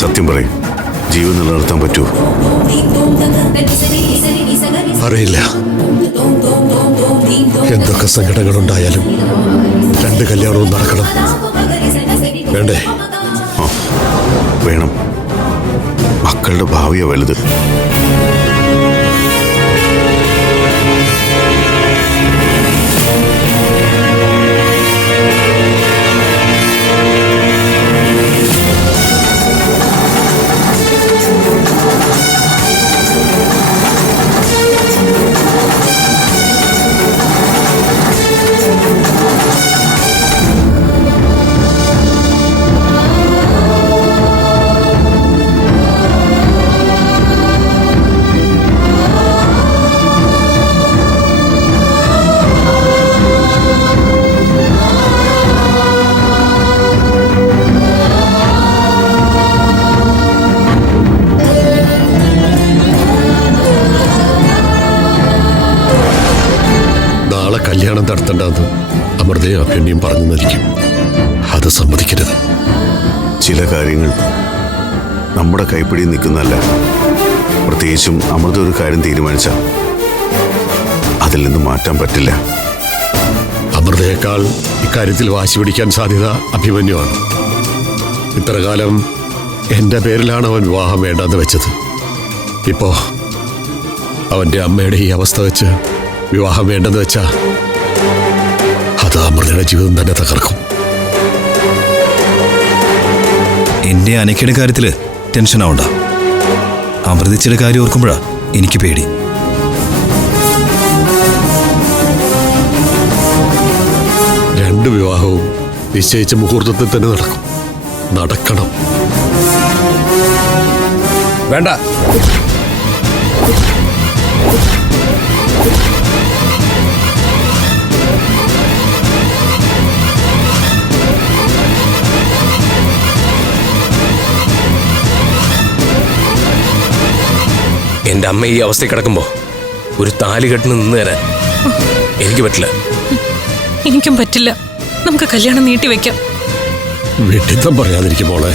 സത്യം പറയും. ജീവൻ നിലനിർത്താൻ പറ്റുമോ അറിയില്ല. എന്തൊക്കെ സങ്കടങ്ങളുണ്ടായാലും രണ്ട് കല്യാണവും നടക്കണം. വേണ്ടേ? വേണം. മക്കളുടെ ഭാവിയ വലുത്. നാളെ കല്യാണം നടത്തണ്ടെന്ന് അമൃതയും അഭ്യണ്യം പറഞ്ഞു നൽകും അത് സമ്മതിക്കരുത്. ചില കാര്യങ്ങൾ നമ്മുടെ കൈപ്പിടി നിൽക്കുന്നതല്ല. പ്രത്യേകിച്ചും അമൃത ഒരു കാര്യം തീരുമാനിച്ച അതിൽ നിന്ന് മാറ്റാൻ പറ്റില്ല. അമൃതയേക്കാൾ ഇക്കാര്യത്തിൽ വാശി പിടിക്കാൻ സാധ്യത അഭിമന്യുവാണ്. ഇത്രകാലം എന്റെ പേരിലാണ് അവൻ വിവാഹം വേണ്ടെന്ന് വെച്ചത്. ഇപ്പോ അവന്റെ അമ്മയുടെ ഈ അവസ്ഥ വെച്ച് വിവാഹം വേണ്ടെന്ന് വെച്ചാ അത് അമൃതയുടെ ജീവിതം തന്നെ തകർക്കും. എന്റെ അനക്കയുടെ കാര്യത്തിൽ ടെൻഷൻ ആവണ്ട. അമൃതിച്ചയുടെ കാര്യം ഓർക്കുമ്പോഴാ എനിക്ക് പേടി. രണ്ട് വിവാഹവും നിശ്ചയിച്ച മുഹൂർത്തത്തിൽ തന്നെ നടക്കും. നടക്കണം. വേണ്ട. എന്റെ അമ്മ ഈ അവസ്ഥയിൽ കിടക്കുമ്പോ ഒരു താലി കെട്ടിന് നിന്ന് തരാൻ എനിക്ക് പറ്റില്ല. എനിക്കും പറ്റില്ല. നമുക്ക് കല്യാണം നീട്ടിവെക്കാം വെട്ടിത്തം പറയാതിരിക്കും മോളെ.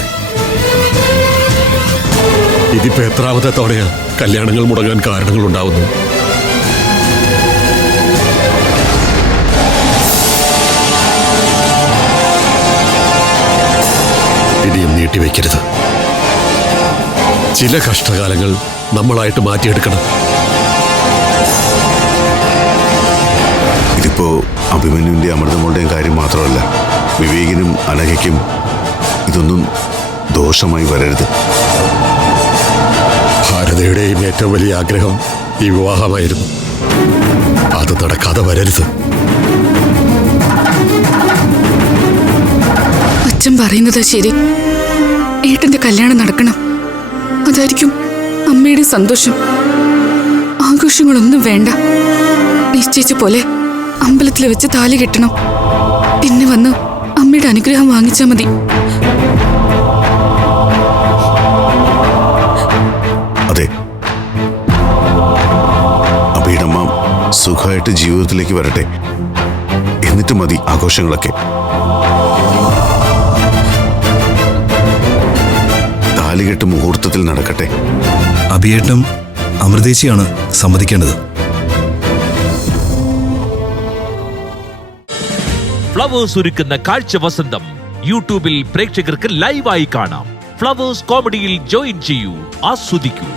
ഇതിപ്പോ എത്രാമത്തെ തവണയാ കല്യാണങ്ങൾ മുടങ്ങാൻ കാരണങ്ങൾ ഉണ്ടാവുന്നു ഇനിയും നീട്ടിവെക്കരുത് ചില കഷ്ടകാലങ്ങൾ നമ്മളായിട്ട് മാറ്റിയെടുക്കണം. ഇതിപ്പോ അഭിമന്യുവിന്റെ അമൃതമോളുടെയും കാര്യം മാത്രമല്ല വിവേകിനും അനഘയ്ക്കും ഇതൊന്നും ദോഷമായി വരരുത്. ഭാരതയുടെയും ഏറ്റവും വലിയ ആഗ്രഹം ഈ വിവാഹമായിരുന്നു. അത് നടക്കാതെ വരരുത്. അച്ഛൻ പറയുന്നത് ശരി. ഏട്ടന്റെ കല്യാണം നടക്കണം. അതായിരിക്കും അമ്മയുടെ സന്തോഷം. ആഘോഷങ്ങളൊന്നും വേണ്ട. നിശ്ചയിച്ച പോലെ അമ്പലത്തിൽ വെച്ച് താലി കെട്ടണം. പിന്നെ വന്ന് അമ്മയുടെ അനുഗ്രഹം വാങ്ങിച്ചാൽ മതി. സുഖമായിട്ട് ജീവിതത്തിലേക്ക് വരട്ടെ. എന്നിട്ട് മതി ആഘോഷങ്ങളൊക്കെ. അഭിയേട്ടനും അമൃതേശിയാണ് സമ്മതിക്കേണ്ടത്. ഫ്ലവേഴ്സ് ഒരുക്കുന്ന കാഴ്ച വസന്തം യൂട്യൂബിൽ പ്രേക്ഷകർക്ക് ലൈവായി കാണാം. ഫ്ലവേഴ്സ് കോമഡിയിൽ ജോയിൻ ചെയ്യൂ ആസ്വദിക്കൂ.